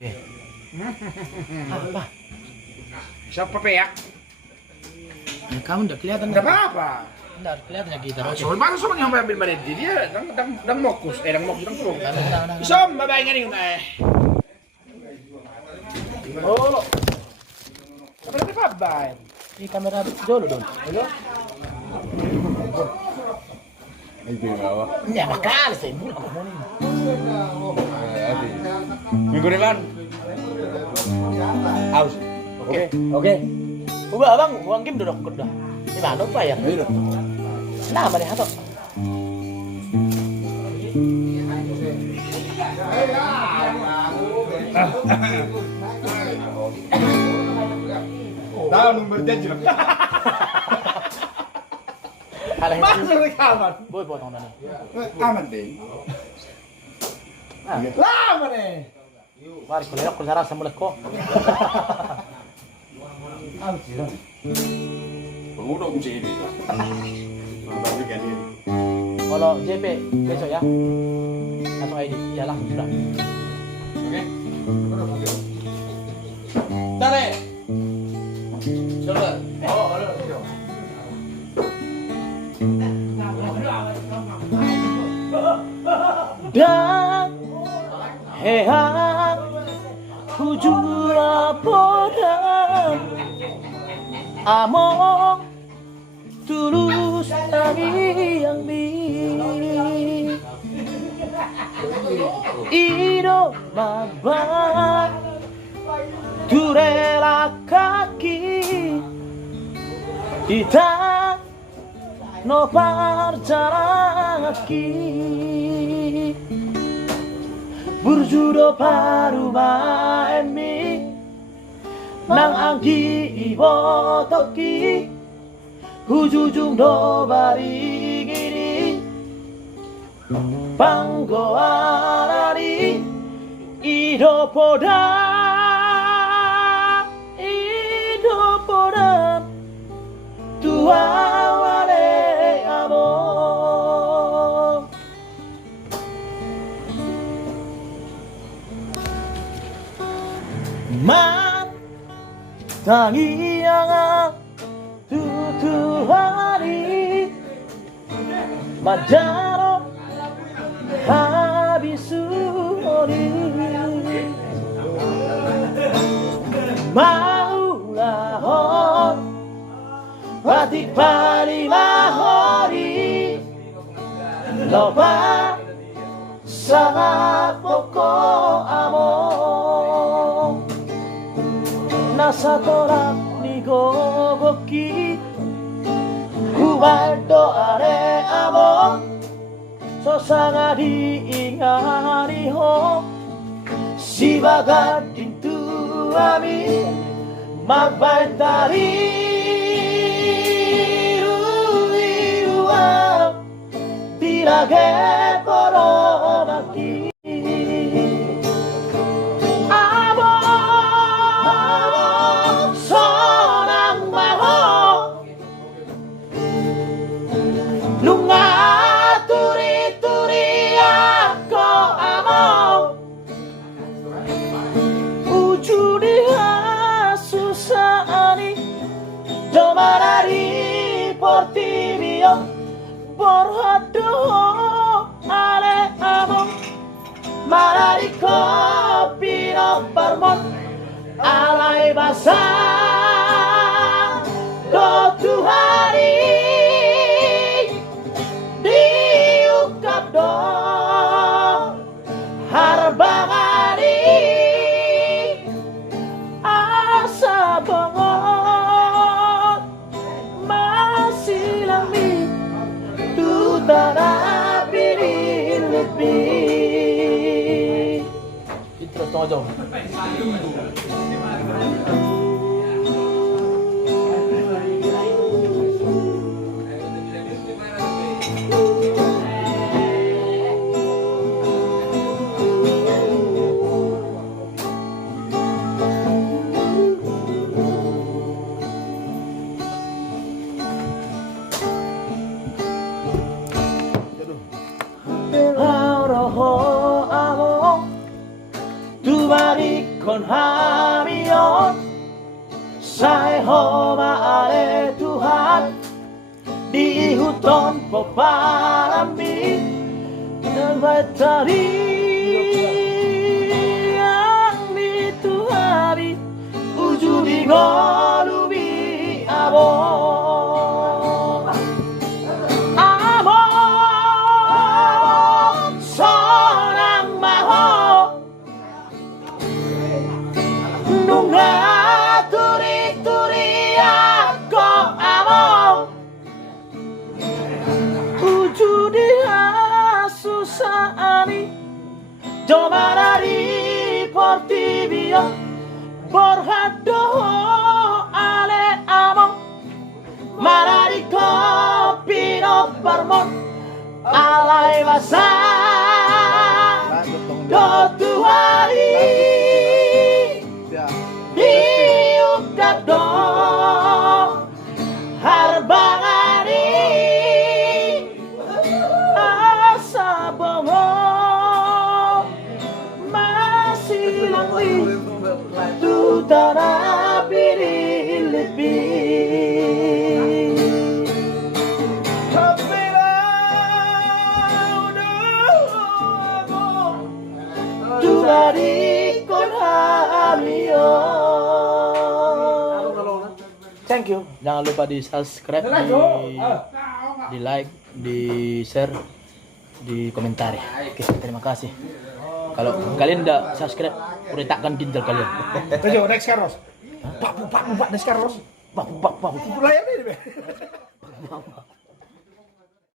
Apa? Siapa peak? Kamu udah kelihatan. Enggak apa-apa. Enggak kelihatan ya kita. Soal baru sama yang ambil mana dia dang mokus, dang turun. Bisa babae ngani Oh. Apa tadi babae? Di kamera dulu dong. Halo? Itu bawah. Ya bakal saya bulan kamu nih. Minggu depan. Aus. Oke. Udah abang, uang game udah udah. Ini mana pak ya? Ayo. Nah, mana atau? Tahu nomor janji lah. Masuk rekaman. Boy potong tadi. Aman deh. Lama nih. Mari kalau aku sarang sama lekko. Pengudah kunci ini. Tapi kan ini. Kalau JP besok ya. Langsung ID. Ya langsung sudah. Oke. Tare. Coba. Oh, halo. Dan heha hujura podam among tulus lagi yang bi ido mabat turela kaki kita no parjaraki burjudo paru maemi nang angki ibo toki hujujung do baringiri panggo arari ido poda tua wale amo man tangi yang tutu hari majaro habisuri maulahon batik pari mahori loba sangat pokok amo nasa torak ni gogoki kubaldo are amo so sangat diingari ho si bagat dintu ami magbaitari Tirage poromaki Abo sonang maho Lunga turi-turi ako amo Ujudi susani Domarari portibio Porhado ale amo marari kopi no parmon alai basa do tuhari diukap do harbangari asa bangot masih lami Tutara pilih lebih itu setengah jam Roho amo tu balik kon hamion sai homa ale Tuhan di hutan peparambi dan batari yang dituhari ujudi golubi amor amor sonang maho nunga turi aku amor ujudi susani domanari portibio borhado ale amo marari kopino parmon alai basa do tuhari diukado harbangari asa bongo masih langli tu tanah pilih-pilih Thank you. Jangan lupa di subscribe, di like, di share, di komentar. Oke, terima kasih. Kalau kalian udah subscribe, udah takkan ginjal kalian. Tujuh, next Carlos. Pak, next Carlos. Pak. Layar ini,